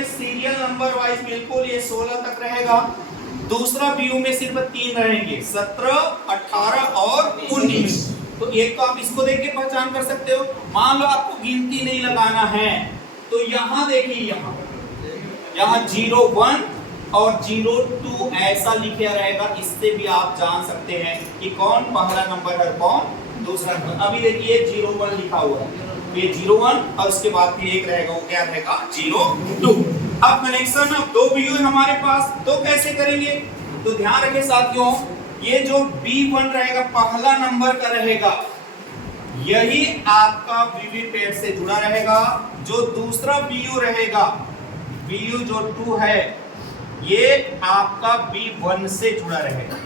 में serial number wise बिल्कुल ये 16 तक रहेगा। दूसरा बीयू में सिर्फ 3 रहेंगे, 17, 18 और 19। तो एक तो आप इसको देख के पहचान कर सकते हो। मान लो आपको गिनती नहीं लगाना है तो यहाँ देखिए, यहाँ 01 और 02 ऐसा लिखा रहेगा। इससे भी आप जान सकते हैं कि कौन पहला नंबर है कौन दूसरा नंबर। अभी देखिए 01 लिखा हुआ है, ये 01 और उसके बाद फिर एक रहेगा, वो क्या रहेगा 02। अब कनेक्शन, अब 2 बीयू है हमारे पास, तो कैसे करेंगे? तो ध्यान रखें साथियों, ये जो B1 रहेगा पहला नंबर का रहेगा, यही आपका वीवीपैट से जुड़ा रहेगा। जो दूसरा बीयू रहेगा, बीयू जो 2 है, ये आपका B1 से जुड़ा रहेगा।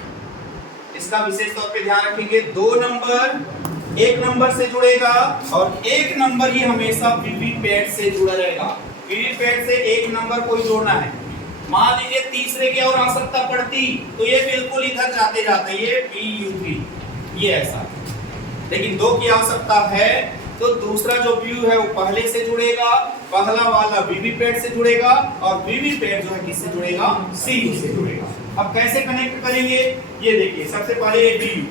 इसका विशेष तौर पे ध्यान रखेंगे, 2 नंबर एक नंबर से जुड़ेगा और एक नंबर ही हमेशा वीवीपैट से जुड़ा रहेगा। वीवीपैट से एक नंबर कोई जोड़ना है, मान लीजिए तीसरे की और आवश्यकता पड़ती तो ये बिल्कुल इधर जाते जाते ये BU3 ये ऐसा। लेकिन 2 की आवश्यकता है तो दूसरा जो बीयू है वो पहले से जुड़ेगा, पहला वाला वीवीपैट से जुड़ेगा और वीवीपैट जो है किससे जुड़ेगा CU से जुड़ेगा। अब कैसे कनेक्ट करेंगे ये देखिए। सबसे पहले ये बीयू,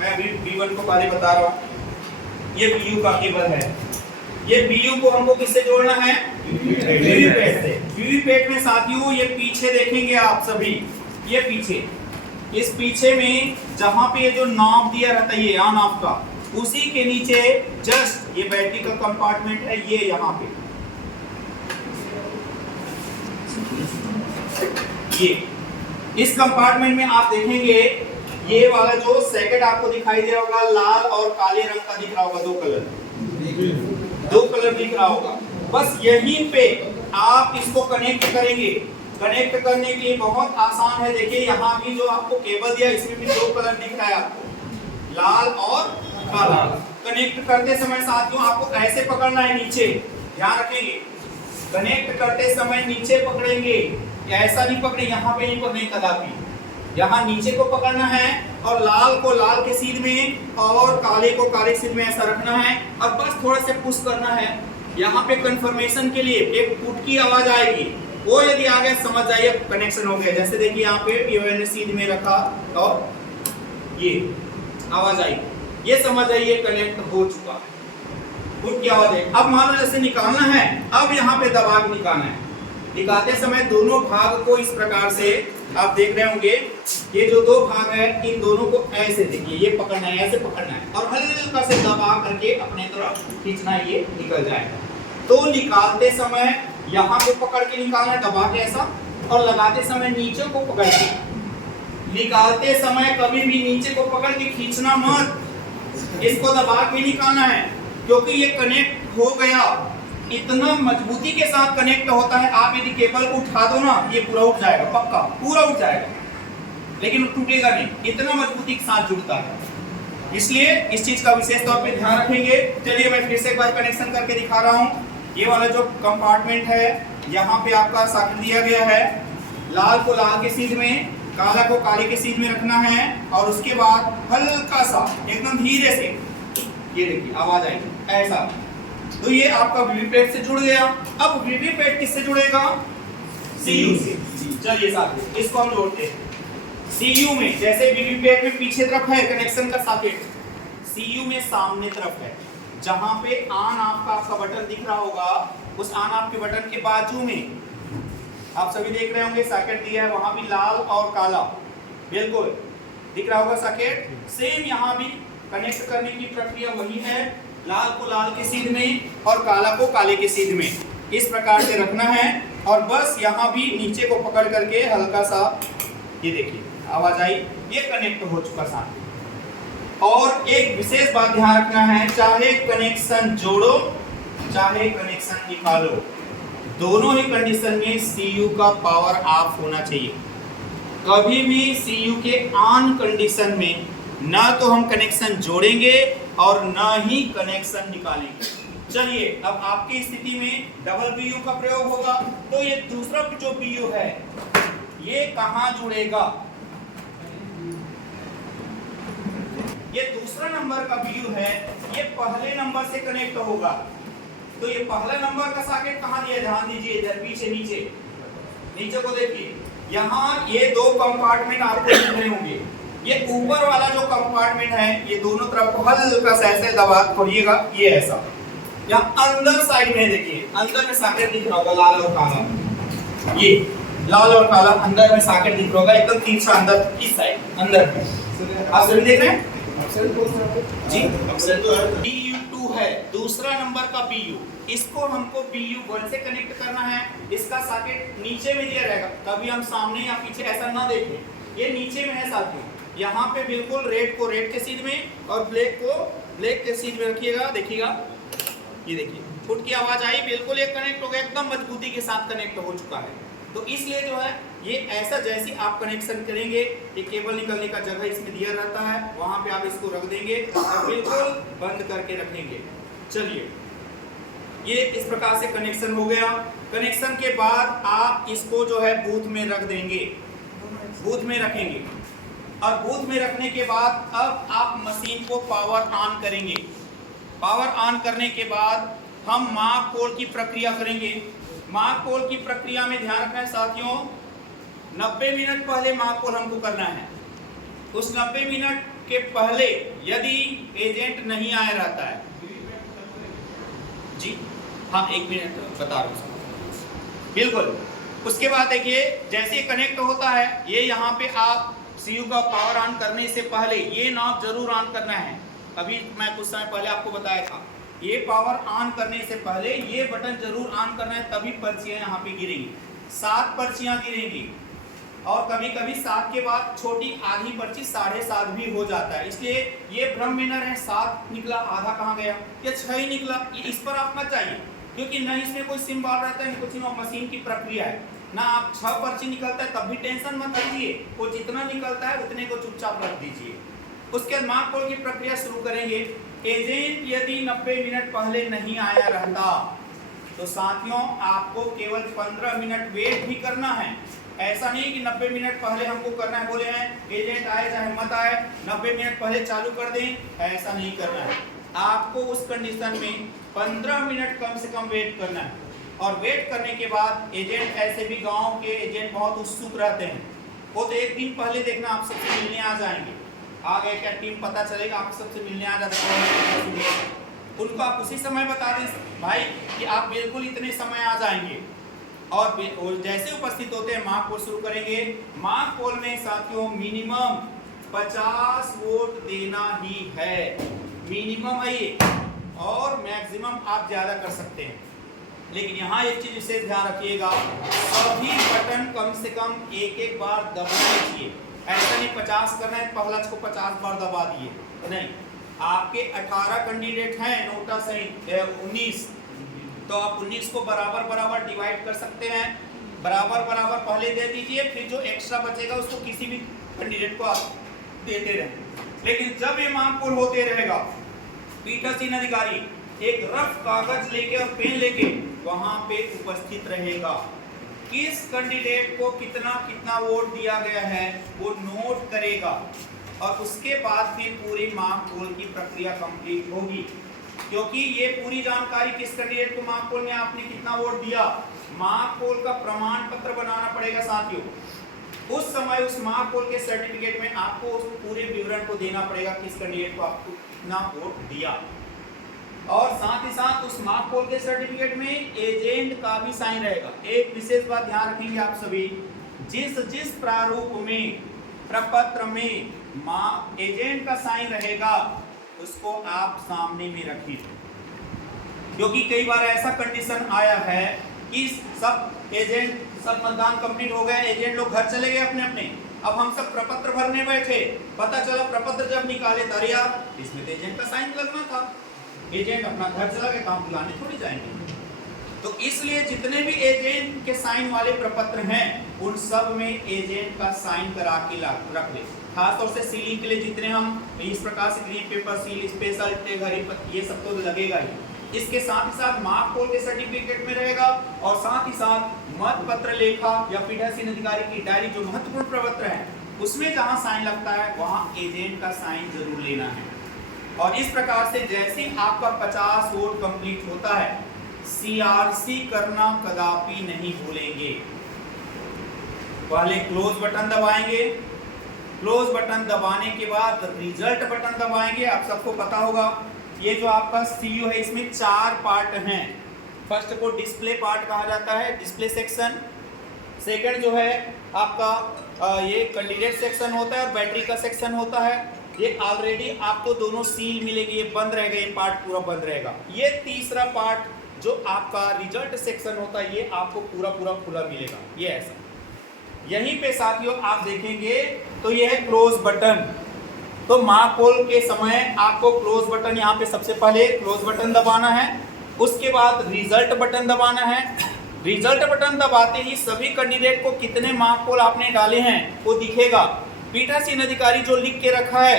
मैं अभी B1 को पहले बता रहा हूँ, ये बीयू का केबल है। ये बीयू को हमको किससे जोड़ना है? वीवीपैट से। वीवीपैट में साथियों ये पीछे देखेंगे आप सभी, ये पीछे, इस पीछे में जहां पे ये जो नॉब दिया रहता है ये ऑन ऑफ का, उसी के नीचे जस्ट ये बैटरी का कंपार्टमेंट है, ये यहाँ पे ये इस कंपार्टमेंट में आप देखेंगे ये वाला जो सैकेट आपको दिखाई दे रहा होगा, लाल और काले रंग का दिख रहा होगा, 2 कलर दिख रहा होगा। बस यहीं पे आप इसको कनेक्ट करेंगे। कनेक्ट करने के लिए बहुत आसान है। देखिए यहाँ भी जो आपको केबल दिया इसमें भी 2 कलर दिख रहा है आपको, लाल और काला। कनेक्ट करते समय साथियों आपको ऐसे पकड़ना है, नीचे ध्यान रखेंगे। कनेक्ट करते समय नीचे पकड़ेंगे, ऐसा नहीं पकड़े, यहाँ पे नहीं पकड़े कदापि, यहाँ नीचे को पकड़ना है और लाल को लाल के सीध में और काले को काले सीध में ऐसा रखना है और बस थोड़ा सा पुश करना है। यहाँ पे कंफर्मेशन के लिए एक पुट की आवाज आएगी, वो यदि आ गया समझ जाइए कनेक्शन हो गया। जैसे देखिए यहाँ पे ये मैंने सीध में रखा और ये आवाज आई, ये समझ जाइए कनेक्ट हो चुका है, पुट की आवाज है। अब मान लो जैसे निकालना है, अब यहाँ पे दबा के निकालना है। निकालते समय दोनों भाग को इस प्रकार से आप देख रहे होंगे, ये जो 2 भाग है इन दोनों को ऐसे देखिए, ये पकड़ना है, ऐसे पकड़ना है और हल्का से दबा करके अपने तरफ खींचना, ये निकल जाएगा। तो निकालते समय यहाँ को पकड़ के निकालना, दबा के ऐसा, और लगाते समय नीचे को पकड़ के। निकालते समय कभी भी नीचे को पकड़ के खींचना मत, इसको दबा के निकालना है, क्योंकि ये कनेक्ट हो गया। इतना मजबूती के साथ कनेक्ट होता है, आप यदि केबल को उठा दो ना ये पूरा उठ जाएगा, पक्का पूरा उठ जाएगा, लेकिन टूटेगा नहीं, इतना मजबूती के साथ जुड़ता है। इसलिए इस चीज का विशेष तौर पे ध्यान रखेंगे। चलिए मैं फिर से एक बार कनेक्शन करके दिखा रहा हूँ। ये वाला जो कंपार्टमेंट है यहाँ पे आपका सॉकेट दिया गया है, लाल को लाल के सीध में, काला को काले के सीध में रखना है और उसके बाद हल्का सा एकदम धीरे से, ये देखिए आवाज आएगी ऐसा, तो ये आपका वीवीपैट से जुड़ गया। अब वीवीपैट किससे जुड़ेगा? CU से। चलिए साथियों इसको हम जोड़ते हैं। CU में जैसे वीवीपैट में पीछे तरफ है कनेक्शन का सॉकेट, CU में सामने तरफ है, जहां पे ऑन ऑफ का आपका बटन दिख रहा होगा, उस ऑन ऑफ के बटन के बाजू में आप सभी देख रहे होंगे सॉकेट दिया है, वहां भी लाल और काला बिल्कुल दिख रहा होगा सॉकेट। सेम यहाँ भी कनेक्ट करने की प्रक्रिया वही है, लाल को लाल के सीध में और काला को काले के सीध में इस प्रकार से रखना है और बस यहाँ भी नीचे को पकड़ करके हल्का सा, ये देखिए आवाज आई, ये कनेक्ट हो चुका साथ। और एक विशेष बात ध्यान रखना है, चाहे कनेक्शन जोड़ो चाहे कनेक्शन निकालो, दोनों ही कंडीशन में CU का पावर ऑफ होना चाहिए। कभी भी CU के ऑन कंडीशन में ना तो हम कनेक्शन जोड़ेंगे और ना ही कनेक्शन निकालेंगे। चलिए अब आपकी स्थिति में डबल BU का प्रयोग होगा, तो ये दूसरा जो BU है ये कहां जुड़ेगा? ये दूसरा नंबर का BU है, ये पहले नंबर से कनेक्ट होगा। तो ये पहला नंबर का सॉकेट कहाँ दिया, ध्यान दीजिए इधर पीछे नीचे नीचे को देखिए, यहाँ ये दो कंपार्टमेंट आपको दिख रहे होंगे। ये ऊपर वाला जो कंपार्टमेंट है ये दोनों तरफ को हल्का सा ऐसे दबा खोलिएगा, ये ऐसा यहाँ अंदर साइड में देखिए, अंदर में सॉकेट दिख रहा होगा लाल और काला, ये लाल और काला अंदर में सॉकेट दिख रहा होगा एकदम तिरछा अंदर इस साइड अंदर में। आप सभी देख रहे हैं जी, PU2 है दूसरा नंबर का PU, इसको हमको PU1 से कनेक्ट करना है। इसका सॉकेट नीचे में दिया रहेगा, कभी हम सामने या पीछे ऐसा ना देखें, ये नीचे में है सॉकेट। यहाँ पे बिल्कुल रेड को रेड के सीध में और ब्लैक को ब्लैक के सीध में रखिएगा, देखिएगा ये देखिए फुट की आवाज आई, बिल्कुल ये कनेक्ट हो गया, एकदम मजबूती के साथ कनेक्ट हो चुका है। तो इसलिए जो है ये ऐसा जैसे आप कनेक्शन करेंगे, ये केबल निकलने का जगह इसमें दिया रहता है, वहां पे आप इसको रख देंगे और बिल्कुल बंद करके रखेंगे। चलिए ये इस प्रकार से कनेक्शन हो गया। कनेक्शन के बाद आप इसको जो है बूथ में रख देंगे, बूथ में रखेंगे और बूथ में रखने के बाद अब आप मशीन को पावर ऑन करेंगे। पावर ऑन करने के बाद हम माप पोल की प्रक्रिया करेंगे। माप पोल की प्रक्रिया में ध्यान रखना है साथियों, 90 मिनट पहले माप पोल हमको करना है। उस 90 मिनट के पहले यदि एजेंट नहीं आया रहता है, जी हाँ 1 मिनट बता रहा हूँ बिल्कुल। उसके बाद देखिए जैसे कनेक्ट होता है, ये यहाँ पे आप सीयू का पावर ऑन करने से पहले ये नॉब जरूर ऑन करना है। अभी मैं कुछ समय पहले आपको बताया था, ये पावर ऑन करने से पहले ये बटन जरूर ऑन करना है, तभी पर्चियां यहाँ पे गिरेंगी। 7 पर्चियां गिरेंगी और कभी कभी 7 के बाद छोटी आधी पर्ची 7.5 भी हो जाता है, इसलिए ये भ्रम में न रहे 7 निकला आधा कहाँ गया या 6 ही निकला, ये इस पर आप मत जाइए, क्योंकि न इसमें कोई सिंबल रहता है, कुछ मशीन की प्रक्रिया है ना। आप 6 पर्ची निकलता है तब भी टेंशन मत लीजिए, वो जितना निकलता है उतने को चुपचाप रख दीजिए। उसके बाद माप पोल की प्रक्रिया शुरू करेंगे। एजेंट यदि 90 मिनट पहले नहीं आया रहता तो साथियों आपको केवल 15 मिनट वेट भी करना है। ऐसा नहीं कि 90 मिनट पहले हमको करना है, बोले हैं एजेंट आए चाहे मत आए 90 मिनट पहले चालू कर दें, ऐसा नहीं करना है। आपको उस कंडीशन में 15 मिनट कम से कम वेट करना है। और वेट करने के बाद एजेंट, ऐसे भी गांव के एजेंट बहुत उत्सुक रहते हैं, वो तो एक दिन पहले देखना आप सबसे मिलने आ जाएंगे, आ गए क्या टीम पता चलेगा, आप सबसे मिलने आ जाते हैं, उनको आप उसी समय बता दें भाई कि आप बिल्कुल इतने समय आ जाएंगे। और जैसे उपस्थित होते हैं मार्क पोल शुरू करेंगे। मार्क पोल में साथियों मिनिमम 50 वोट देना ही है, मिनिमम है ये, और मैक्सिमम आप ज्यादा कर सकते हैं। लेकिन यहाँ एक चीज विशेष ध्यान रखिएगा, सभी बटन कम से कम एक बार दबाना चाहिए। ऐसा नहीं 50 करना है पहला को 50 बार दबा दिए, नहीं। आपके 18 कैंडिडेट हैं, नोटा सहित 19, तो आप 19 को बराबर बराबर डिवाइड कर सकते हैं, बराबर बराबर पहले दे दीजिए, फिर जो एक्स्ट्रा बचेगा उसको किसी भी कैंडिडेट को आप देते रहें। लेकिन जब ये मार्क पोल होते रहेगा, पीठासीन अधिकारी एक रफ कागज लेके और पेन लेके वहां पे उपस्थित रहेगा, किस कैंडिडेट को कितना कितना वोट दिया गया है वो नोट करेगा, और उसके बाद फिर पूरी मार्क पोल की प्रक्रिया कंप्लीट होगी। क्योंकि ये पूरी जानकारी किस कैंडिडेट को मार्क पोल में आपने कितना वोट दिया, मार्क पोल का प्रमाण पत्र बनाना पड़ेगा साथियों। उस समय उस मार्क पोल के सर्टिफिकेट में आपको उस पूरे विवरण को देना पड़ेगा, किस कैंडिडेट को आपको कितना वोट दिया। और साथ ही साथ उस मार्क पोल के सर्टिफिकेट में एजेंट का भी साइन रहेगा। एक विशेष बात ध्यान रखेंगे आप सभी, जिस प्रारूप में प्रपत्र में एजेंट का साइन रहेगा उसको आप सामने में रखिए, क्योंकि कई बार ऐसा कंडीशन आया है कि सब मतदान कंप्लीट हो गया, एजेंट लोग घर चले गए अपने अपने, अब हम सब प्रपत्र भरने बैठे, पता चला प्रपत्र जब निकाले तारे यार इसमें तो एजेंट का साइन लगना था, एजेंट अपना घर चला गया, काम बुलाने थोड़ी जाएंगे। तो इसलिए जितने भी एजेंट के साइन वाले प्रपत्र हैं उन सब में एजेंट का साइन करा के रख ले। खासतौर से सीलिंग के लिए जितने हम इस प्रकार से ग्रीन पेपर सील स्पेशल घड़ी ये सब तो लगेगा ही। इसके साथ ही साथ मार्क पोल के सर्टिफिकेट में रहेगा, और साथ ही साथ मत पत्र लेखा या पीठासीन अधिकारी की डायरी जो महत्वपूर्ण प्रपत्र है उसमें जहां साइन लगता है वहां एजेंट का साइन जरूर लेना है। और इस प्रकार से जैसे आपका 50 वोट कंप्लीट होता है CRC करना कदापि नहीं भूलेंगे। पहले क्लोज बटन दबाएंगे, क्लोज बटन दबाने के बाद रिजल्ट बटन दबाएंगे। आप सबको पता होगा ये जो आपका CU है इसमें 4 पार्ट हैं। फर्स्ट को डिस्प्ले पार्ट कहा जाता है, डिस्प्ले सेक्शन। सेकंड जो है आपका ये कैंडिडेट सेक्शन होता है और बैटरी का सेक्शन होता है। ये ऑलरेडी आपको दोनों सील मिलेगी, ये बंद रहेगा, ये पार्ट पूरा बंद रहेगा। ये तीसरा पार्ट जो आपका रिजल्ट सेक्शन होता है ये आपको पूरा पूरा खुला मिलेगा, ये ऐसा। यहीं पे साथियों आप देखेंगे तो ये है क्लोज बटन। तो मार्क पोल के समय आपको क्लोज बटन यहाँ पे सबसे पहले क्लोज बटन दबाना है, उसके बाद रिजल्ट बटन दबाना है। रिजल्ट बटन दबाते ही सभी कैंडिडेट को कितने मार्क पोल आपने डाले हैं वो दिखेगा। पीठासीन अधिकारी जो लिख के रखा है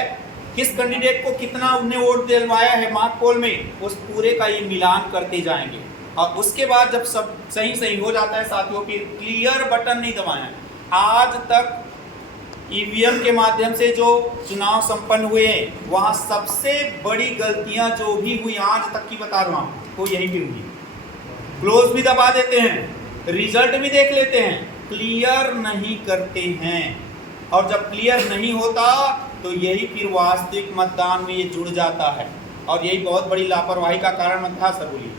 किस कैंडिडेट को कितना उन्हें वोट दिलवाया है मार्क पोल में, उस पूरे का ये मिलान करते जाएंगे। और उसके बाद जब सब सही सही हो जाता है साथियों, फिर क्लियर बटन नहीं दबाना है। आज तक EVM के माध्यम से जो चुनाव संपन्न हुए हैं वहाँ सबसे बड़ी गलतियां जो भी हुई आज तक की बता रहा हूँ वो यही भी हुई। क्लोज भी दबा देते हैं, रिजल्ट भी देख लेते हैं, क्लियर नहीं करते हैं। और जब क्लियर नहीं होता तो यही फिर वास्तविक मतदान में ये जुड़ जाता है और यही बहुत बड़ी लापरवाही का कारण था। सर बोलिए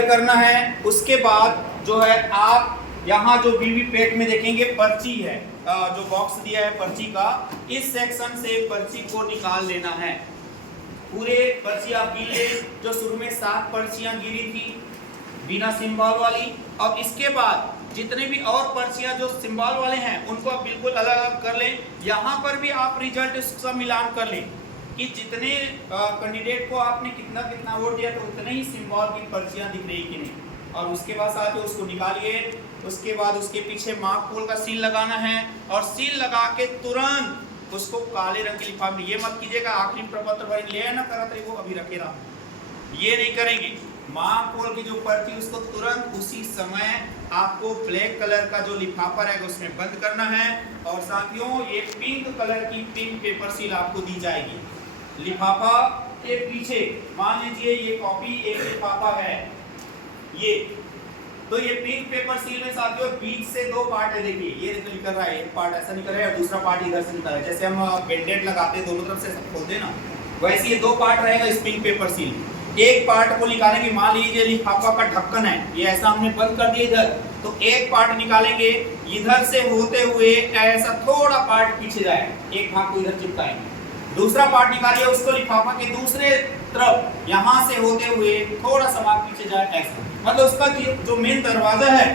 करना है। उसके बाद जो है आप यहाँ जो वीवीपैट में देखेंगे पर्ची है, जो बॉक्स दिया है पर्ची का, इस सेक्शन से पर्ची को निकाल लेना है। पूरे पर्ची आप गिन ले, जो शुरू में 7 पर्चियां गिरी थी बिना सिंबल वाली, और इसके बाद जितने भी और पर्चियां जो सिंबल वाले हैं उनको आप बिल्कुल अलग अलग कर लें। यहाँ पर भी आप रिजल्ट का मिलान कर लें कि जितने कैंडिडेट को आपने कितना कितना वोट दिया तो उतने ही सिंबल की पर्चियां दिख रही कि नहीं। और उसके बाद साथ उसको निकालिए। उसके बाद उसके पीछे मार्क पोल का सील लगाना है और सील लगा के तुरंत उसको काले रंग के लिफाफे में, ये मत कीजिएगा आखिरी प्रपत्र भरी ले ना करा था वो अभी रखे रहा, ये नहीं करेंगे। मार्क पोल की जो पर्ची उसको तुरंत उसी समय आपको ब्लैक कलर का जो लिफाफा रहेगा उसमें बंद करना है। और साथियों ये पिंक कलर की पिंक पेपर सील आपको दी जाएगी लिफाफा के पीछे। मान लीजिए ये कॉपी एक लिफाफा है ये, तो ये पिंक पेपर सील में साथियों बीच से 2 पार्ट है। देखिए ये निकल रहा है, एक पार्ट ऐसा निकल रहा है और दूसरा पार्ट इधर से निकल रहा है। जैसे हम बेंडेड लगाते हैं दोनों तरफ से खोलते हैं ना, वैसे ये 2 पार्ट रहेगा इस पिंक पेपर सील। एक पार्ट को निकालेंगे, मान लीजिए लिफाफा का ढक्कन है ये ऐसा हमने बंद कर दिया इधर, तो एक पार्ट निकालेंगे, इधर से होते हुए ऐसा थोड़ा पार्ट पीछे जाएगा, एक भाग को इधर चिपकाएंगे। दूसरा पार्ट निकालिए, उसको लिफाफा के दूसरे तरफ यहाँ से होते हुए थोड़ा सा भाग पीछे जाए ऐसा। मतलब उसका जो मेन दरवाजा है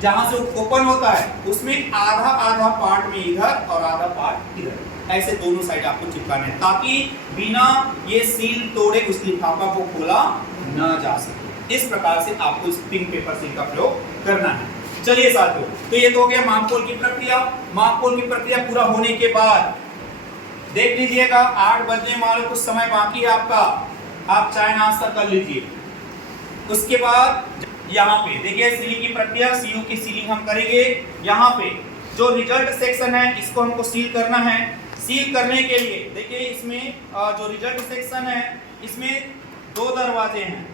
जहाँ से ओपन होता है उसमें आधा आधा पार्ट में इधर और आधा पार्ट इधर, ऐसे दोनों साइड आपको चिपकाना है ताकि बिना ये सील तोड़े उस लिफाफा को खोला ना जा सके। इस प्रकार से आपको इस पिंक पेपर सील का प्रयोग करना है। चलिए साथियों, तो ये तो हो गया मार्क पोल की प्रक्रिया। मार्क पोल की प्रक्रिया पूरा होने के बाद देख लीजिएगा 8 बजने वाले कुछ समय बाकी है आपका, आप चाय नाश्ता कर लीजिए। उसके बाद यहाँ पे देखिए सीलिंग की प्रक्रिया, सीयू की सीलिंग हम करेंगे। यहाँ पे जो रिजल्ट सेक्शन है इसको हमको सील करना है। सील करने के लिए देखिए इसमें जो रिजल्ट सेक्शन है इसमें 2 दरवाजे हैं।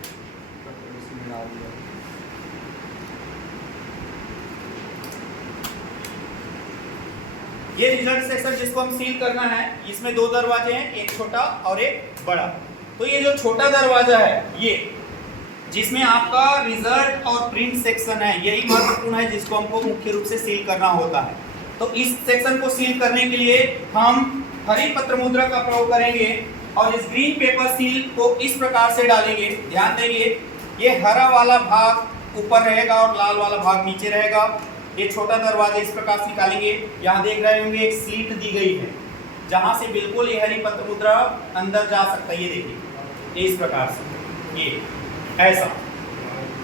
ये रिजल्ट सेक्शन जिसको हम सील करना है इसमें 2 दरवाजे हैं, एक छोटा और एक बड़ा। तो ये जो छोटा दरवाजा है ये जिसमें आपका रिजल्ट और प्रिंट सेक्शन है, यही महत्वपूर्ण है जिसको हमको मुख्य रूप से सील करना होता है। तो इस सेक्शन को सील करने के लिए हम हरी पत्र मुद्रा का प्रयोग करेंगे और इस ग्रीन पेपर सील को इस प्रकार से डालेंगे। ध्यान देंगे ये हरा वाला भाग ऊपर रहेगा और लाल वाला भाग नीचे रहेगा। ये छोटा दरवाजा इस प्रकार से निकालेंगे। यहाँ देख रहे होंगे एक स्लिट दी गई है जहाँ से बिल्कुल ये हरी पत्र मुद्रा अंदर जा सकता है। ये देखिए इस प्रकार से ये ऐसा,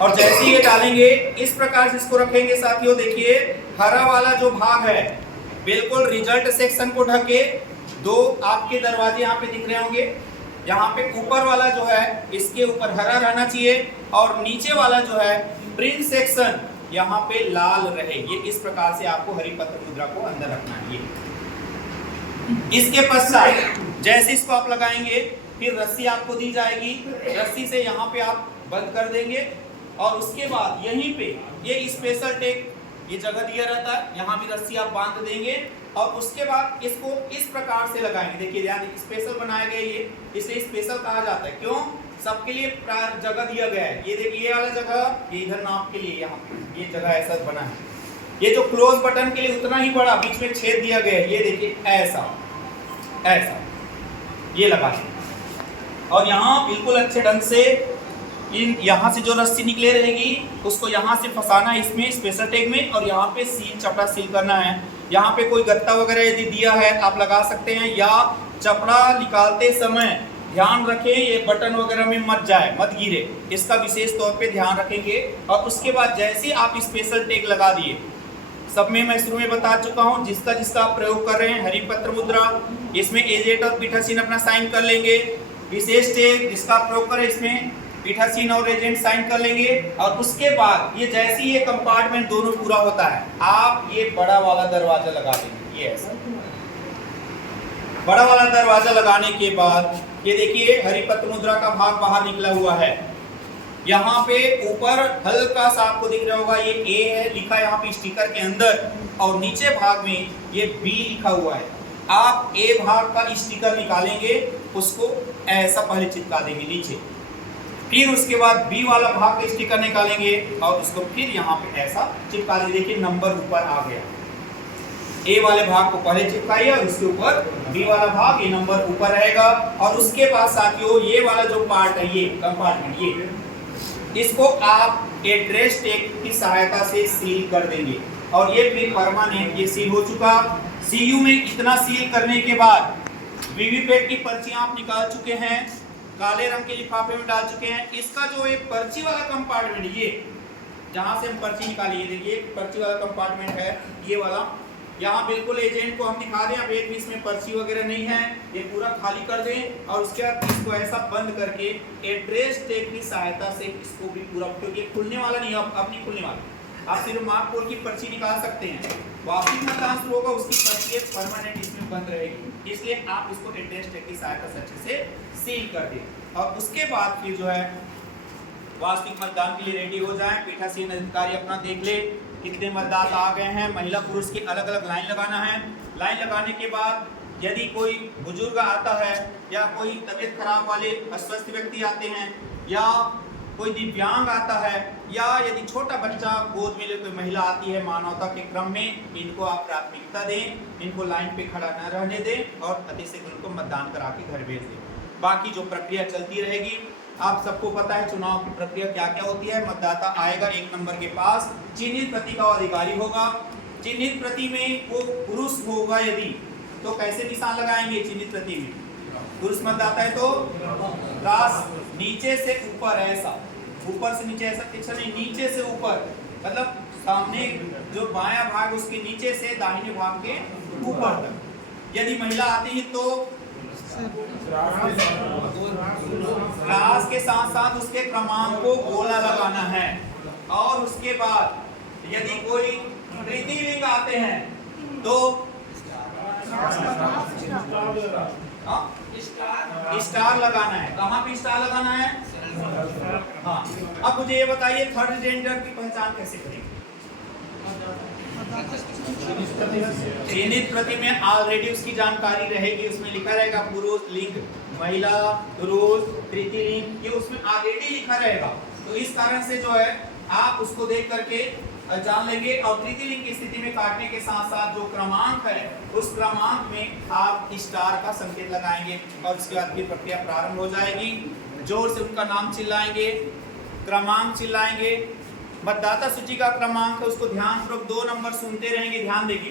और जैसे ये डालेंगे इस प्रकार से इसको रखेंगे साथियों। देखिए हरा वाला जो भाग है बिल्कुल रिजल्ट सेक्शन को ढके। 2 आपके दरवाजे यहाँ पे दिख रहे होंगे, यहाँ पे ऊपर वाला जो है इसके ऊपर हरा रहना चाहिए और नीचे वाला जो है प्रिंट सेक्शन यहाँ पे लाल रहे। ये इस प्रकार से आपको हरी पत्र मुद्रा को अंदर रखना है। इसके पश्चात जैसे इसको आप लगाएंगे फिर रस्सी आपको दी जाएगी, रस्सी से यहाँ पे आप बंद कर देंगे और उसके बाद यहीं पे ये स्पेशल टेक ये जगह दिया रहता है, यहाँ भी रस्सी आप बांध देंगे और उसके बाद इसको इस प्रकार से लगाएंगे। देखिए ध्यान, स्पेशल बनाया गया ये, इसे स्पेशल कहा जाता है। क्यों? सबके लिए जगह दिया गया है। ये देखिए ये वाला जगह, ये इधर नाप के लिए यहाँ ये जगह ऐसा बना है। ये जो क्लोज बटन के लिए उतना ही बड़ा बीच में छेद दिया गया है, ये देखिए ऐसा ऐसा ये लगा और यहाँ बिल्कुल अच्छे ढंग से इन यहाँ से जो रस्सी निकले रहेगी उसको यहाँ से फंसाना है इसमें स्पेशल टैग में और यहाँ पे सील चपड़ा सील करना है। यहाँ पे कोई गत्ता वगैरह यदि दिया है आप लगा सकते हैं, या चपड़ा निकालते समय ध्यान रखें ये बटन वगैरह में मत जाए, मत गिरे, इसका विशेष तौर पे ध्यान रखेंगे। और उसके बाद जैसे आप स्पेशल टैग लगा दिए, सब में मैं शुरू में बता चुका हूँ, जिसका जिसका आप प्रयोग कर रहे हैं हरिपत्र मुद्रा, इसमें एजेंट और पीठासीन अपना साइन कर लेंगे। विशेष टैग जिसका आप प्रयोग करें इसमें पीठासीन और एजेंट साइन कर लेंगे। और उसके बाद ये जैसे ही ये कंपार्टमेंट दोनों पूरा होता है, आप ये बड़ा वाला दरवाजा लगा देंगे। ये ऐसा बड़ा वाला दरवाजा लगाने के बाद ये देखिए हरिपत्र मुद्रा का भाग बाहर निकला हुआ है। यहाँ पे ऊपर हल्का सा आपको दिख रहा होगा ये ए है लिखा है यहाँ पे स्टिकर के अंदर, और नीचे भाग में ये बी लिखा हुआ है। आप ए भाग का स्टिकर निकालेंगे, उसको ऐसा पहले चिपका देंगे नीचे, फिर उसके बाद बी वाला भाग का स्टिकर निकालेंगे और उसको फिर यहाँ पे ऐसा चिपका देंगे। देखिए नंबर ऊपर आ गया। ए वाले भाग को पहले चिपकाइए और उसके ऊपर बी वाला भाग, ये नंबर ऊपर रहेगा। और उसके बाद साथियों ये वाला जो पार्ट है, ये कंपार्टमेंट, ये इसको आप एड्रेस टैग की सहायता से सील कर देंगे और ये फिर परमानेंट ये सील हो चुका। सीयू में इतना सील करने के बाद वीवीपैट की पर्चियां आप निकाल चुके हैं, काले रंग के लिफाफे में डाल चुके हैं। इसका जो एक पर्ची वाला कंपार्टमेंट, ये जहां से हम पर्ची निकाली, देखिए पर्ची वाला कंपार्टमेंट है ये वाला, यहाँ बिल्कुल एजेंट को हम दिखा दें, अब एक भी इसमें पर्ची वगैरह नहीं है, ये पूरा खाली कर दें और उसके बाद इसको ऐसा बंद करके एड्रेस टैग की सहायता से इसको भी पूरा, क्योंकि खुलने वाला नहीं है, अब नहीं खुलने वाला, आप सिर्फ मार्क कोड की पर्ची निकाल सकते हैं। वापसी मतदान शुरू होगा उसकी पर्ची परमानेंट इसमें बंद रहेगी, इसलिए आप इसको एड्रेस टैग की सहायता से अच्छे से सील कर दें। और उसके बाद फिर जो है वास्तविक मतदान के लिए रेडी हो जाएं। पीठासीन अधिकारी अपना देख ले कितने मतदाता आ गए हैं। महिला पुरुष की अलग अलग लाइन लगाना है। लाइन लगाने के बाद यदि कोई बुजुर्ग आता है या कोई तबीयत खराब वाले अस्वस्थ व्यक्ति आते हैं या कोई दिव्यांग आता है या यदि छोटा बच्चा गोद में ले कोई महिला आती है मानवता के क्रम में, इनको आप प्राथमिकता दें, इनको लाइन पे खड़ा न रहने दें और अतिशीघ्र उनको मतदान करा के घर भेज दें। बाकी जो प्रक्रिया चलती रहेगी, आप सबको पता है चुनाव की प्रक्रिया क्या क्या होती है। मतदाता आएगा एक नंबर के पास, चिन्हित प्रति का अधिकारी होगा। चिन्हित प्रति में वो पुरुष होगा यदि, तो कैसे निशान लगाएंगे? चिन्हित प्रति में पुरुष मतदाता है तो क्रॉस, नीचे से ऊपर ऐसा, ऊपर से नीचे ऐसा तीर नहीं, नीचे से ऊपर, मतलब सामने जो बायां भाग उसके नीचे से दाहिने भाग के ऊपर तक। यदि महिला आती है तो क्लास के साथ साथ उसके क्रमांक को गोला लगाना है। और उसके बाद यदि कोई तृतीय लिंग आते हैं तो स्टार लगाना है। कहाँ पे स्टार लगाना है? हाँ। अब मुझे ये बताइए थर्ड जेंडर की पहचान कैसे करेंगे? चिन्हित प्रति में ऑलरेडी उसकी जानकारी रहेगी, उसमें लिखा रहेगा पुरुष लिंग, महिला, पुरुष, तृतीय लिंग, ये उसमें ऑलरेडी लिखा रहेगा। तो इस कारण से जो है आप उसको देख करके जान लेंगे। और तृतीय लिंग की स्थिति में काटने के साथ साथ जो क्रमांक है उस क्रमांक में आप स्टार का संकेत लगाएंगे और उसके बाद की प्रक्रिया प्रारंभ हो जाएगी। जोर से उनका नाम चिल्लाएंगे, क्रमांक चिल्लाएंगे। मतदाता सूची का क्रमांक है उसको ध्यानपूर्वक 2 नंबर सुनते रहेंगे। ध्यान देंगे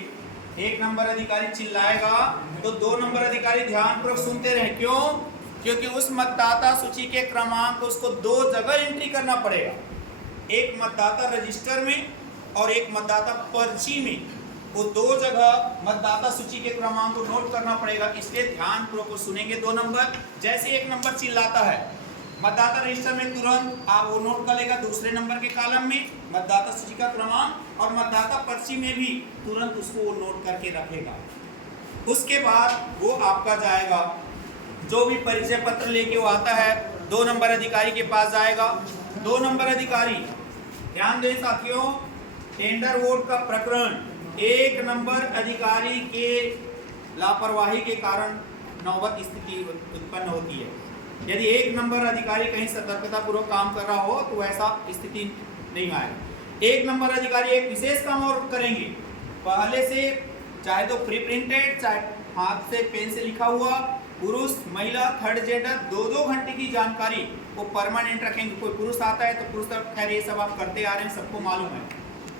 1 नंबर अधिकारी चिल्लाएगा तो 2 नंबर अधिकारी ध्यानपूर्वक सुनते रहें। क्यों? क्योंकि उस मतदाता सूची के क्रमांक उसको 2 जगह एंट्री करना पड़ेगा, एक मतदाता रजिस्टर में और एक मतदाता पर्ची में। वो 2 जगह मतदाता सूची के क्रमांक को नोट करना पड़ेगा, इसलिए ध्यानपूर्वक सुनेंगे 2 नंबर। जैसे 1 नंबर चिल्लाता है मतदाता रजिस्टर में तुरंत आप वो नोट कर लेगा, दूसरे नंबर के कॉलम में मतदाता सूची का क्रमांक और मतदाता पर्ची में भी तुरंत उसको वो नोट करके रखेगा। उसके बाद वो आपका जाएगा जो भी परिचय पत्र लेके वो आता है 2 नंबर अधिकारी के पास जाएगा। 2 नंबर अधिकारी, ध्यान दें साथियों, टेंडर वोट का प्रकरण 1 नंबर अधिकारी के लापरवाही के कारण नौबत स्थिति उत्पन्न होती है। यदि 1 नंबर अधिकारी कहीं सतर्कता पूर्वक काम कर रहा हो तो ऐसा स्थिति नहीं आएगा। 1 नंबर अधिकारी एक विशेष काम और करेंगे, पहले से चाहे तो प्री प्रिंटेड चाहे हाथ से पेन से लिखा हुआ पुरुष महिला थर्ड जेंडर 2-2 घंटे की जानकारी वो परमानेंट रखेंगे। कोई पुरुष आता है तो पुरुष तक खैर ये सब आप करते आ रहे हैं, सबको मालूम है,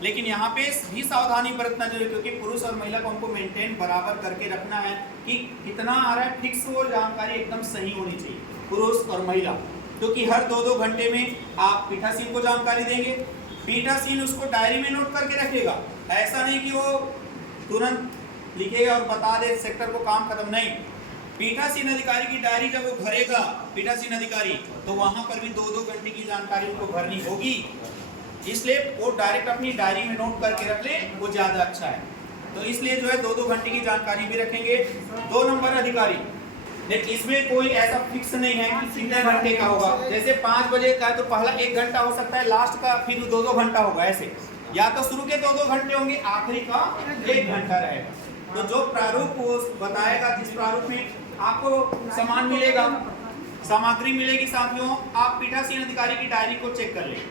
लेकिन यहाँ पे भी सावधानी बरतना जरूरी, क्योंकि पुरुष और महिला को हमको मेंटेन बराबर करके रखना है कि कितना आ रहा है, फिक्स वो जानकारी एकदम सही होनी चाहिए पुरुष और महिला। क्योंकि हर 2-2 घंटे में आप पीठासीन को जानकारी देंगे, पीठासीन उसको डायरी में नोट करके रखेगा। ऐसा नहीं कि वो तुरंत लिखेगा और बता दे सेक्टर को काम खत्म, नहीं। पीठासीन अधिकारी की डायरी जब वो भरेगा पीठासीन अधिकारी, तो वहां पर भी 2-2 घंटे की जानकारी उनको भरनी होगी, इसलिए वो डायरेक्ट अपनी डायरी में नोट करके रख ले, वो ज्यादा अच्छा है। तो इसलिए जो है 2-2 घंटे की जानकारी भी रखेंगे। 2 नंबर अधिकारी, लेकिन इसमें कोई ऐसा फिक्स नहीं है कि कितने घंटे का होगा। जैसे 5 बजे का तो पहला 1 घंटा हो सकता है, लास्ट का फिर 2-2 घंटा होगा। ऐसे या तो शुरू के 2-2 घंटे होंगे, आखिरी का 1 घंटा रहेगा। तो जो प्रारूप वो बताएगा, जिस प्रारूप में आपको सामान मिलेगा, सामग्री मिलेगी साथियों, आप पीठासीन अधिकारी की डायरी को चेक कर लें,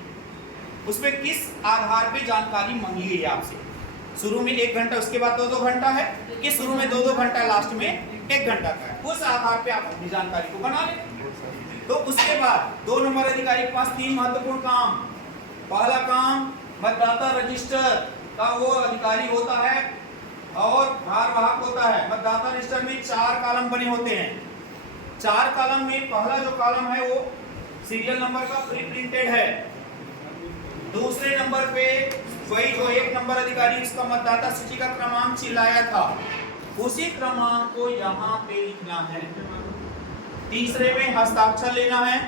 उसमें किस आधार पे जानकारी मांगी गई है आपसे। शुरू में 1 घंटा, उसके बाद 2-2 घंटा है, कि शुरू में 2-2 घंटा, लास्ट में 1 घंटा का है, उस आधार पे आप अपनी जानकारी को बना लें। तो उसके बाद 2 नंबर अधिकारी के पास 3 महत्वपूर्ण काम। पहला काम, मतदाता रजिस्टर का वो अधिकारी होता है और भारवाहक होता है। मतदाता रजिस्टर में 4 कॉलम बने होते हैं। 4 कॉलम में पहला जो कॉलम है वो सीरियल नंबर का प्री प्रिंटेड है। दूसरे नंबर पे वही जो 1 नंबर अधिकारी उसका मतदाता सूची का क्रमांक चिल्लाया था, उसी क्रमांक को यहाँ पे लिखना है। तीसरे में हस्ताक्षर लेना है।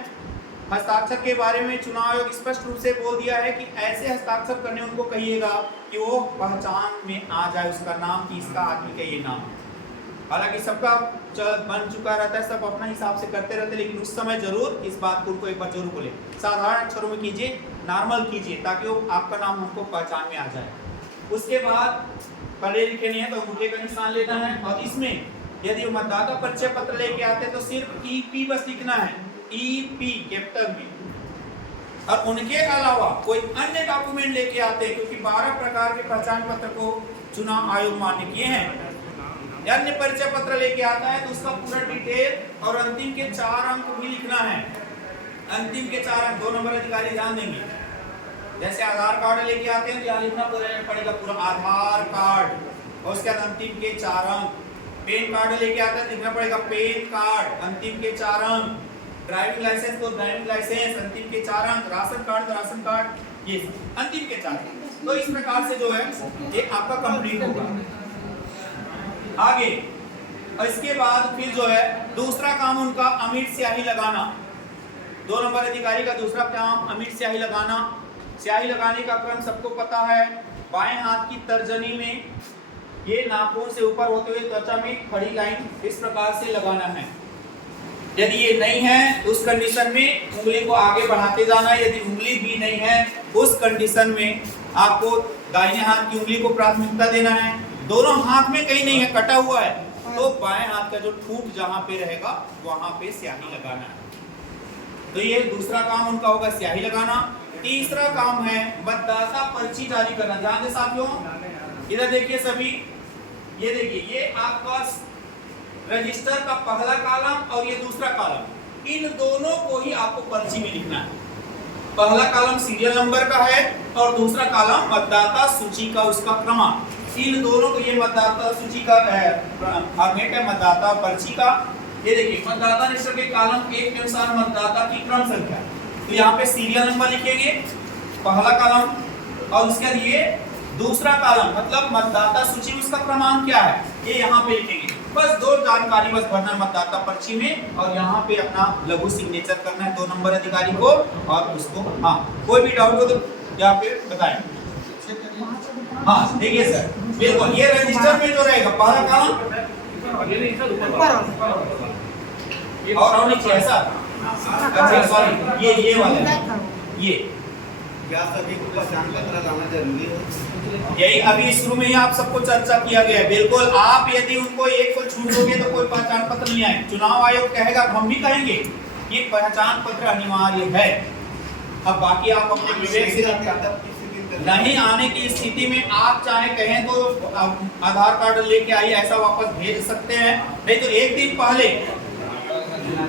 हस्ताक्षर के बारे में चुनाव आयोग स्पष्ट रूप से बोल दिया है कि ऐसे हस्ताक्षर करने उनको कहिएगा कि वो पहचान में आ जाए उसका नाम, कि इसका आदमी का ये नाम। हालांकि सबका बन चुका रहता है, सब अपना हिसाब से करते रहते, लेकिन उस समय जरूर इस बात को उनको एक बार जरूर बोले, साधारण अक्षरों में कीजिए, नॉर्मल कीजिए, ताकि वो आपका नाम हमको पहचान में आ जाए। उसके बाद पढ़े लिखे नहीं है तो अंगूठे का निशान लेना है। और इसमें यदि वो मतदाता परिचय पत्र लेके आते हैं तो सिर्फ ईपी बस लिखना है, ईपी कैपिटल में। और उनके अलावा कोई अन्य डॉक्यूमेंट लेके आते हैं, क्योंकि 12 प्रकार के पहचान पत्र को चुनाव आयोग मान्य किए हैं। अन्य परिचय पत्र लेके आता है तो उसका पूरा डिटेल और अंतिम के 4 अंक भी लिखना है। अंतिम के 4 अंक 2 नंबर अधिकारी ध्यान देंगे। जैसे आधार कार्ड लेके आते हैं तो यहाँ लिखना पड़ेगा पूरा आधार कार्ड, और उसके बाद अंतिम के 4 अंक। पेन कार्ड लेके आता है तो लिखना पड़ेगा पेन कार्ड, अंतिम के 4 अंक। ड्राइविंग लाइसेंस तो ड्राइविंग लाइसेंस, अंतिम के 4 अंक। राशन कार्ड तो राशन कार्ड, ये अंतिम के 4 अंक। तो इस प्रकार से जो है ये आपका कंप्लीट होगा। आगे इसके बाद फिर जो है दूसरा काम उनका अमिट स्याही लगाना। 2 नंबर अधिकारी का दूसरा काम अमिट स्याही लगाना। स्याही लगाने का क्रम सबको पता है। बाएं हाथ की तर्जनी में ये नाखून से ऊपर होते हुए त्वचा में खड़ी लाइन इस प्रकार से लगाना है। यदि ये नहीं है तो उस कंडीशन में उंगली को आगे बढ़ाते जाना है। यदि उंगली भी नहीं है उस कंडीशन में आपको दाहिने हाथ की उंगली को प्राथमिकता देना है। दोनों हाथ में कहीं नहीं है, कटा हुआ है, तो बाएं हाथ का जो ठूंठ जहां पे रहेगा वहां पे स्याही लगाना है। तो ये दूसरा काम उनका होगा, स्याही लगाना। तीसरा काम है मतदाता पर्ची जारी करना। ध्यान दें साथियों, इधर देखिए सभी, ये देखिए ये आपका रजिस्टर का पहला कॉलम और ये दूसरा कॉलम, इन दोनों को ही आपको पर्ची में लिखना है। पहला कॉलम सीरियल नंबर का है और दूसरा कॉलम मतदाता सूची का उसका क्रमांक। इन दोनों को, ये मतदाता सूची का फॉर्मेट है मतदाता पर्ची का। ये देखिए मतदाता रजिस्टर के कॉलम 1 के अनुसार मतदाता की क्रम संख्या, तो यहाँ पे सीरियल नंबर लिखेंगे पहला कॉलम, और उसके बाद ये दूसरा कॉलम मतलब मतदाता सूची में उसका क्रमांक क्या है ये यहाँ पे लिखेंगे। बस 2 जानकारी बस भरना मतदाता पर्ची में, और यहाँ पे अपना लघु सिग्नेचर करना है 2 नंबर अधिकारी को और उसको। हाँ, कोई भी डाउट हो तो यहाँ पे बताएं। हाँ देखिए सर, बिल्कुल ये रजिस्टर में जो रहेगा पहला कॉलम, और नीचे ऐसा, अच्छा सॉरी, ये वाला, ये क्या सभी को पहचान पत्र लाना जरूरी है? यही अभी शुरू में ही आप सबको चर्चा किया गया है। बिल्कुल, आप यदि उनको एक को छूट दोगे तो कोई पहचान पत्र नहीं आए। चुनाव आयोग कहेगा, हम भी कहेंगे ये पहचान पत्र अनिवार्य है। अब बाकी आप अपने विवेक से नहीं आने की स्थिति में आप चाहे कहें तो आधार कार्ड लेके आइए, ऐसा वापस भेज सकते हैं। नहीं तो एक दिन पहले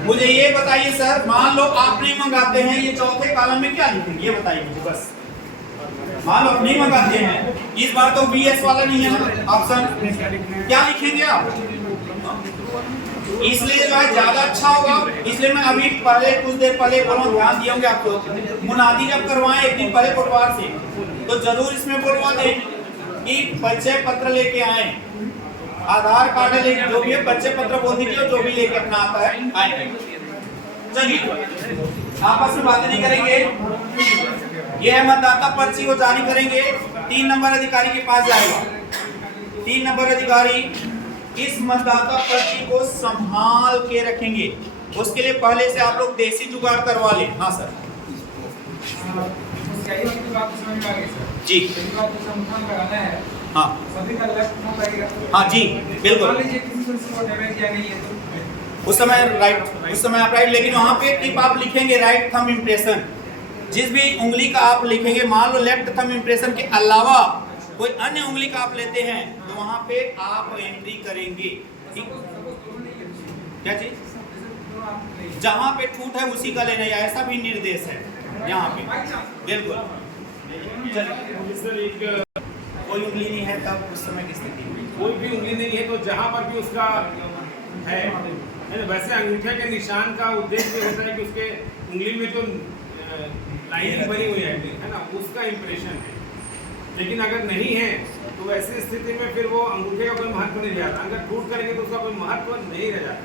मुझे ये बताइए सर, मान लो आप नहीं मंगाते हैं, ये चौथे कॉलम में क्या लिखेंगे ये बताइए मुझे बस। मान लो आप नहीं मंगाते हैं, इस बार तो बीएस वाला नहीं है ऑप्शन, क्या लिखेंगे आप? इसलिए जो है ज्यादा अच्छा होगा। इसलिए मैं अभी पहले कुछ देर पहले बोला, ध्यान दिए होंगे आप लोग, मुनादी जब करवाएं एक दिन पहले कोटवार से, तो जरूर इसमें बोलवा दें कि परिचय पत्र लेके आए, आधार कार्ड लेके, जो भी है परिचय पत्र बोल दीजिए, जो भी लेके अपना आता है आए। चलिए आपस में बातें नहीं करेंगे। यह मतदाता पर्ची को जारी करेंगे, 3 नंबर अधिकारी के पास जाएगा। 3 नंबर अधिकारी इस मतदाता पर्ची को संभाल के रखेंगे। उसके लिए पहले से आप लोग देसी जुगाड़ करवा लें। हाँ सर जी, हाँ हाँ जी बिल्कुल, उस समय राइट, उस समय आप राइट, लेकिन वहाँ पे टिप आप लिखेंगे राइट थंब इम्प्रेशन। जिस भी उंगली का आप लिखेंगे, मान लो लेफ्ट थंब इम्प्रेशन के अलावा कोई अन्य उंगली का आप लेते हैं तो वहाँ पे आप एंट्री करेंगे। क्या चीज? जहाँ पे ठूठ है उसी का लेना, ऐसा भी निर्देश है यहाँ पे। बिल्कुल, कोई उंगली नहीं है तब उस समय की स्थिति में कोई भी उंगली नहीं है तो जहाँ पर भी उसका है, वैसे अंगूठे के निशान का उद्देश्य होता है कि उसके उंगली में जो लाइन बनी हुई है ना, उसका इम्प्रेशन है। लेकिन अगर नहीं है तो वैसी स्थिति में फिर वो अंगूठे का कोई महत्व नहीं रहता। अगर टूट करेंगे तो उसका कोई महत्व नहीं रह जाता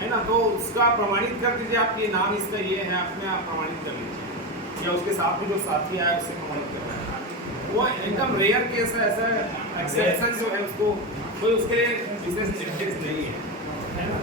है ना। तो उसका प्रमाणित कर दीजिए, आपके नाम इसका ये है, अपने आप प्रमाणित कर लीजिए, या उसके साथ में जो साथी आया उससे प्रमाणित कर रहा है। वो एकदम रेयर केस है, ऐसा एक्सेप्शन जो है उसको कोई उसके लिए विशेष निर्देश नहीं है ना।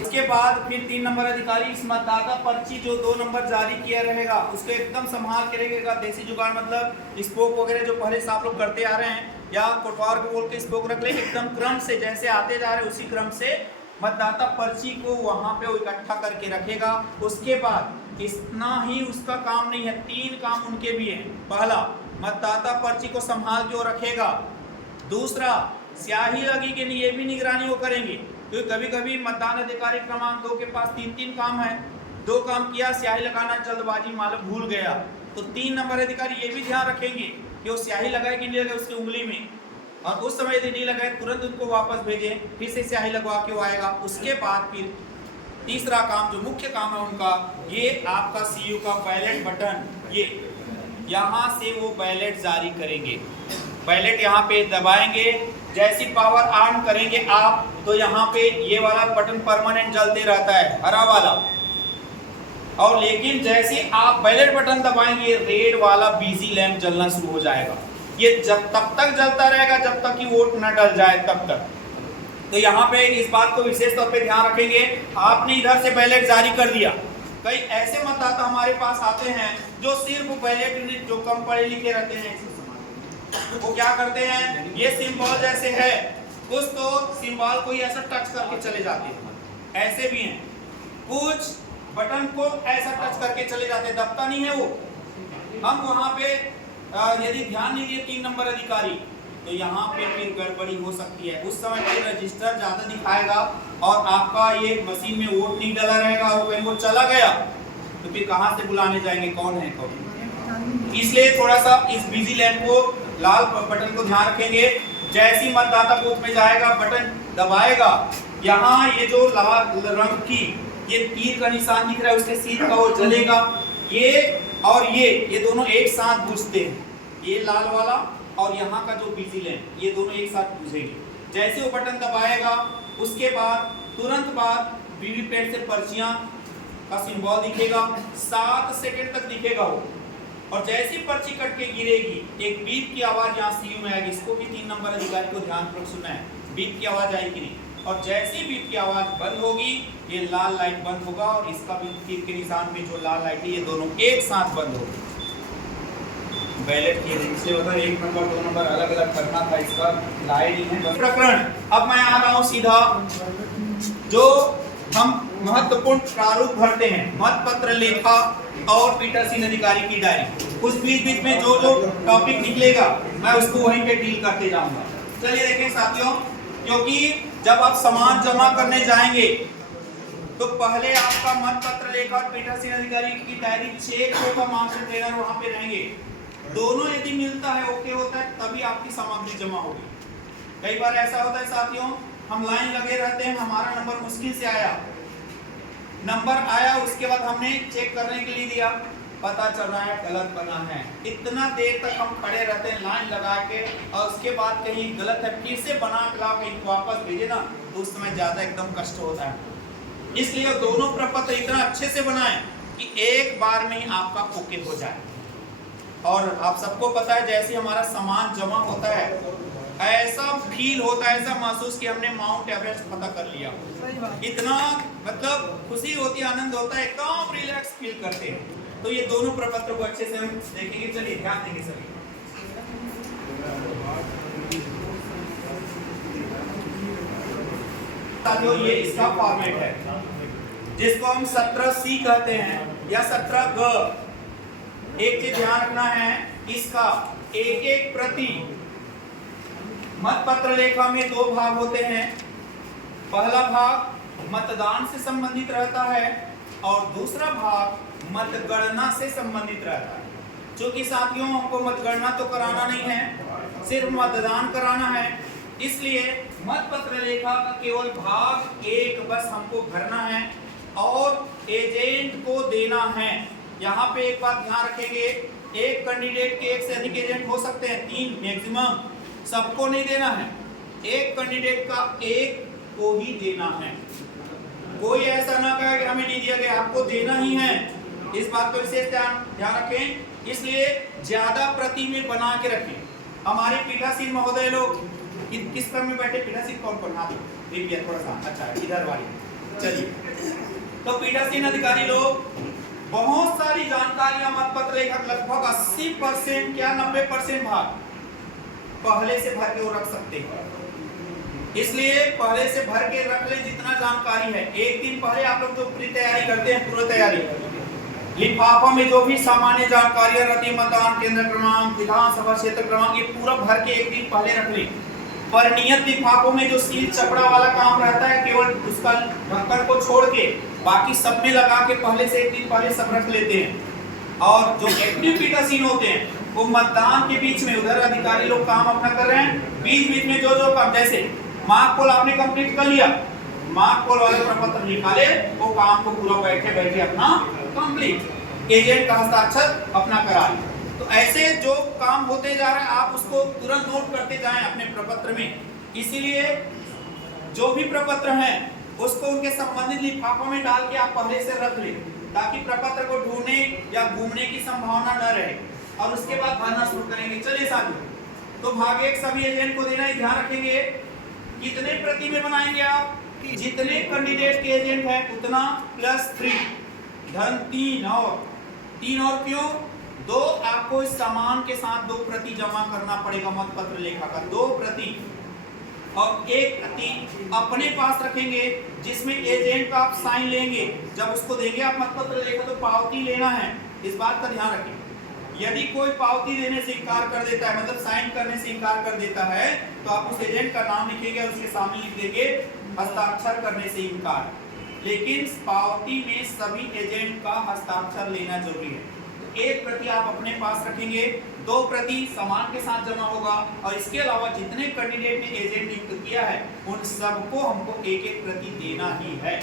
इसके बाद फिर 3 नंबर अधिकारी इस मतदाता पर्ची जो 2 नंबर जारी किया रहेगा उसको एकदम संभाल के रखेगा। देसी जुगाड़ मतलब स्पोक वगैरह जो पहले से आप लोग करते आ रहे हैं, या कोटवार को बोल के स्पोक रख ले, एकदम क्रम से जैसे आते जा रहे हैं उसी क्रम से मतदाता पर्ची को वहां पे इकट्ठा करके रखेगा। उसके बाद इतना ही उसका काम नहीं है, 3 काम उनके भी हैं। पहला, मतदाता पर्ची को संभाल के वो रखेगा। दूसरा, स्याही लगी के लिए भी निगरानी वो करेंगे, क्योंकि कभी कभी मतदान अधिकारी क्रमांक 2 के पास 3-3 काम है। 2 काम किया, स्याही लगाना जल्दबाजी मालूम भूल गया, तो 3 नंबर अधिकारी ये भी ध्यान रखेंगे कि वो स्याही लगाए कि नहीं लगाए उसकी उंगली में, और उस समय यदि नहीं लगाए तुरंत उनको वापस भेजें, फिर से स्याही लगवा के वो आएगा। उसके बाद फिर तीसरा काम जो मुख्य काम है उनका, ये आपका सीयू का बैलेट बटन, ये यहाँ से वो बैलेट जारी करेंगे। बैलेट यहाँ पे दबाएंगे, जैसी पावर ऑन करेंगे आप तो यहाँ पे ये वाला बटन परमानेंट जलते रहता है, हरा वाला, और लेकिन जैसे आप बैलेट बटन दबाएंगे रेड वाला बिजी लैंप जलना शुरू हो जाएगा। ये जब तब तक जलता रहेगा जब तक कि वोट न डल जाए तब तक। तो यहाँ पे इस बात को विशेष तौर पे ध्यान रखेंगे। आपने इधर से बैलेट जारी कर दिया, कई ऐसे मतदाता हमारे पास आते हैं जो सिर्फ बैलेट, जो कम पढ़े लिखे रहते हैं, वो क्या करते हैं, ये सिंबल जैसे है कुछ तो सिंबल को ही ऐसा टच करके चले जाते हैं। ऐसे भी हैं कुछ बटन को ऐसा टच करके चले जाते हैं, दबता नहीं है वो। हम वहां पे यदि ध्यान नहीं दिए 3 नंबर अधिकारी तो यहाँ पे फिर गड़बड़ी हो सकती है। उस समय पे रजिस्टर ज्यादा दिखाएगा और आपका ये मशीन में वोट नहीं डला रहेगा, और कहीं वो चला गया तो फिर कहाँ से बुलाने जाएंगे, कौन है कौन। इसलिए थोड़ा सा इस बिजी लैंप को, लाल बटन को ध्यान रखेंगे। जैसी मतदाता बूथ में जाएगा बटन दबाएगा, यहाँ ये जो लाल रंग की ये तीर का निशान दिख रहा है उसके सीध का वो जलेगा। ये और ये दोनों एक साथ बुझते हैं, ये लाल वाला और यहाँ का जो बिजी लैंप, ये दोनों एक साथ बुझेंगे। जैसे वो बटन दबाएगा उसके बाद तुरंत बाद वीवीपैट से पर्चियां का सिंबल दिखेगा, 7 सेकंड तक दिखेगा वो, और जैसी पर्ची कट के गिरेगी एक बीप की आवाज यहाँ सीयू में आएगी। इसको भी 3 नंबर अधिकारी को ध्यान पूर्वक सुनना है। बीप की आवाज आएगी नहीं, और जैसे ही बीप की आवाज बंद होगी ये लाल लाइट बंद होगा और इसका भी तीर के निशान में जो लाल लाइट है ये दोनों एक साथ बंद होगी। बैलेट की इसलिए होता है 1 नंबर 2 नंबर अलग अलग करना था, इसका लाइट ही है प्रकरण। अब मैं आ रहा हूँ सीधा जो हम महत्वपूर्ण प्रारूप भरते हैं, मत पत्र लेखा और पीठासीन अधिकारी की डायरी। उस बीच बीच में जो जो टॉपिक निकलेगा मैं उसको वहीं पे डील करते जाऊंगा। चलिए देखें साथियों, क्योंकि जब आप सामान जमा करने जाएंगे तो पहले आपका मत पत्र लेखा और पीठासीन अधिकारी की डायरी चेक होगा, मास्टर ट्रेनर वहां पे रहेंगे, दोनों यदि मिलता है ओके होता है तभी आपकी सामग्री जमा होगी। कई बार ऐसा होता है साथियों, हम लाइन लगे रहते हैं, हमारा नंबर मुश्किल से आया, नंबर आया उसके बाद हमने चेक करने के लिए दिया, पता चल रहा है गलत बना है, इतना देर तक हम खड़े रहते हैं लाइन लगा के और उसके बाद कहीं गलत है फिर से बना के लाओ कहीं वापस भेजे ना, तो उस समय ज्यादा एकदम कष्ट होता है। इसलिए दोनों प्रपत्र इतना अच्छे से बनाएं कि एक बार में ही आपका ओके हो जाए। और आप सबको पता है जैसे हमारा सामान जमा होता है ऐसा फील होता है, ऐसा महसूस कि हमने माउंट एवरेस्ट फतह कर लिया, इतना मतलब खुशी होती है, आनंद होता है, एकदम रिलैक्स फील करते हैं। तो ये दोनों प्रपत्र को अच्छे से हम देखेंगे। चलिए ध्यान देंगे सभी। साथियों ये इसका फॉर्मेट है जिसको हम 17C कहते हैं या 17G। एक चीज ध्यान रखना है, इसका एक एक प्रति मत पत्र लेखा में 2 भाग होते हैं। पहला भाग मतदान से संबंधित रहता है और दूसरा भाग मतगणना से संबंधित रहता है। क्योंकि साथियों हमको मतगणना तो कराना नहीं है, सिर्फ मतदान कराना है, इसलिए मत पत्र लेखा का केवल भाग 1 बस हमको भरना है और एजेंट को देना है। यहाँ पे एक बात ध्यान रखेंगे, एक कैंडिडेट के 1 से अधिक एजेंट हो सकते हैं, 3 मैक्सिमम, सबको नहीं देना है, एक कैंडिडेट का 1 को ही देना है। कोई ऐसा ना कहे कि हमें नहीं दिया गया, आपको देना ही है, इस बात को विशेष ध्यान रखें। इसलिए ज्यादा प्रति में बना के रखें। हमारे पीठासीन महोदय लोग किस क्रम में बैठे, पीठासीन कौन कौन, हाथ थोड़ा सा, अच्छा इधर वाली, चलिए। तो पीठासीन अधिकारी लोग बहुत सारी जानकारियां मत पत्र लेखा लगभग 80% क्या 90% भाग पहले से भर के वो रख सकते हैं, इसलिए पहले से भर के रख ले जितना जानकारी है। एक दिन पहले आप लोग तो पूरी तैयारी करते हैं, पूरी तैयारी लिफाफा में जो भी सामान्य जानकारियां रहती है, मतदान केंद्र क्रमांक, विधानसभा क्षेत्र क्रमांक, ये पूरा भर के एक दिन पहले रख ले। पर नियत लिफाफों में जो सील चपड़ा वाला काम रहता है केवल उसका ढक्कन को छोड़ के बाकी सब में लगा के पहले से एक दिन पहले सब रख लेते हैं। और जो एक्टिव पीठासीन होते हैं वो मतदान के बीच में उधर अधिकारी लोग काम अपना कर रहे हैं, बीच बीच में जो जो काम, जैसे मार्क पोल आपने कंप्लीट कर लिया, मार्क पोल वाले प्रपत्र निकाले, वो काम को पूरा बैठे बैठे अपना कंप्लीट, एजेंट का हस्ताक्षर अपना कराए। तो ऐसे जो काम होते जा रहे हैं आप उसको तुरंत नोट करते जाएं अपने प्रपत्र में। इसीलिए जो भी प्रपत्र हैं उसको उनके संबंधित लिफाफों में डाल के आप पहले से रख लें, ताकि प्रपत्र को ढूंढने या घूमने की संभावना न रहे, और उसके बाद भरना शुरू करेंगे। चलिए साथियों, तो भाग 1 सभी एजेंट को देना है, ध्यान रखेंगे। कितने प्रति में बनाएंगे आप, जितने कैंडिडेट के एजेंट है उतना +3 धन 3 और क्यों 2 आपको इस सामान के साथ 2 प्रति जमा करना पड़ेगा मत पत्र लेखा का, 2 प्रति, और 1 प्रति अपने पास रखेंगे जिसमें एजेंट का आप साइन लेंगे। जब उसको देंगे आप मत पत्र लेखा तो पावती लेना है, इस बात का ध्यान रखें। यदि कोई पावती देने से इनकार कर देता है, मतलब साइन करने से इनकार कर देता है, तो आप उस एजेंट का नाम लिखेंगे और उसके सामने लिख देंगे हस्ताक्षर करने से इनकार। लेकिन पावती में सभी एजेंट का हस्ताक्षर लेना जरूरी है। तो 1 प्रति आप अपने पास रखेंगे, 2 प्रति सामान के साथ जमा होगा, और इसके अलावा जितने कैंडिडेट ने एजेंट नियुक्त किया है उन सबको हमको 1-1 प्रति देना ही है।